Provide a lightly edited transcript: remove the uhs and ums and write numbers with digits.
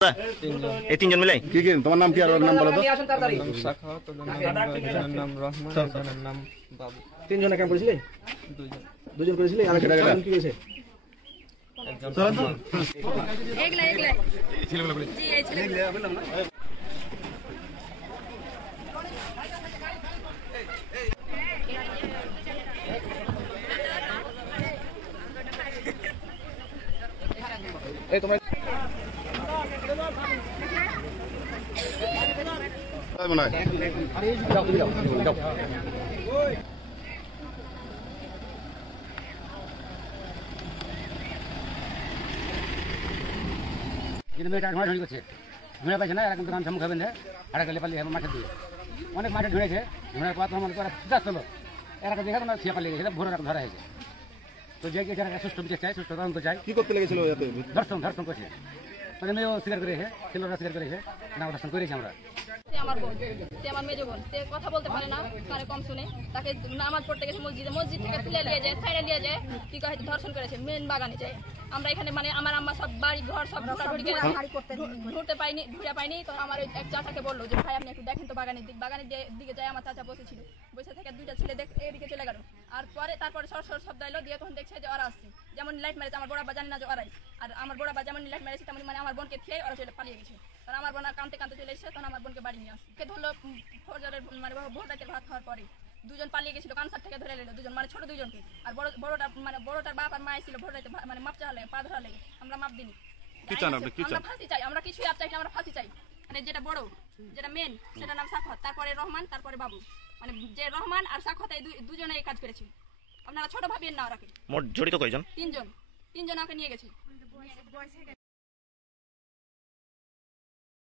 এই তিনজন মিলে কি কি তোমার নাম কি আর ওর নাম বলো তো? নাম রহমান, একজনের নাম বাবু। তিনজনে কাম করেছিলে? দুজন করেছিলে? আর কেডা কেডা? কি করেছে? একজন এগলা ছেলেগুলো বলে জি এই ছেলেগুলো বললাম না। এই তোমরা মনে হয় যাও তুমি যাও যাও কিন্তু মেয়েটা ঢোঁড়াঢুঁড়ি করছে, ঢুঁড়ে পাইছে না, এরকম দোকান সামুখ খাবেন না, আর গেলে পালিয়ে মাঠের দিয়ে অনেক মাঠে ঢুঁড়েছে, ঢুঁড়ার পর তোমার চিন্তা ছিল এরকম দেখে তোমার ছিয়া পালিয়ে গেছে, ভোর ধরা হয়েছে। তো যে গিয়েছে সুস্থ বিচার চাই, সুস্থ তদন্ত চাই। কি করতে লেগেছিল এতে? ধর্ষণ করছে, মানে মেয়েও স্বীকার করেছে, ছেলেরা স্বীকার করেছে না, ধর্ষণ করেছে আমরা। আমার বোন, সে আমার মেজো বোন, সে কথা বলতে পারে না, কানে কম শুনে, তাকে নামাজ পড়তে গেছে মসজিদ থেকে তুলে নিয়ে যায়, ছাইড়ে নিয়ে যায়, কি কয় ধর্ষণ করেছে মেন বাগানে যায়। আমরা এখানে মানে আমার আম্মা সব বাড়ি ঘর সব ঘুরতে পাইনি, ঘুরে পাইনি। তো আমার ওই এক চাচাকে বললো যে ভাই আপনি একটু দেখেন তো বাগানের দিকে যায়। আমার চাচা বসেছিল, বসে থেকে দুইটা ছেলে এদিকে চলে গেল। আর তারপরে সর শব্দ এলো, দিয়ে তখন দেখছে যে ওরা আসছে, যেমন লাইট মেরেছে। আমার বড়াবা জানি না যে ওরাই, আর আমার বড়াবা যেমন লাইট মেরেছে তেমন মানে আমার বোনকে খেয়ে ওরা চলে পালিয়ে গেছে। কারণ আমার বোন কাঁদতে কাঁদতে চলে এসেছে, তখন আমার বোনকে বাড়ি নিয়ে আসছে। ধরলো ফজরের মানে ভোর রাতে ভাত খাওয়ার পরে দুজন পালিয়ে গেছিল, কানসার থেকে ধরে নিল দুজন, মানে ছোট দুজনকে। আর বড়টার বাপ আর মা ছিল ভোর রাতে, মানে মাপ চাওয়া লাগে, পা ধরা লাগে। আমরা মাপ দিনি, আমরা ফাঁসি চাই, আমরা কিছুই আর চাই না, আমরা ফাঁসি চাই। মানে যেটা বড়, যেটা মেন, সেটা নাম সাক্ষত, তারপরে রহমান, তারপরে বাবু। মানে যে রহমান আর সাক্ষত এই দুজনে এই কাজ করেছে। আপনারা ছোট ভাবিয়েন না ওরাকে। মোট জড়িত কয়জন? তিনজন ওকে নিয়ে গেছে।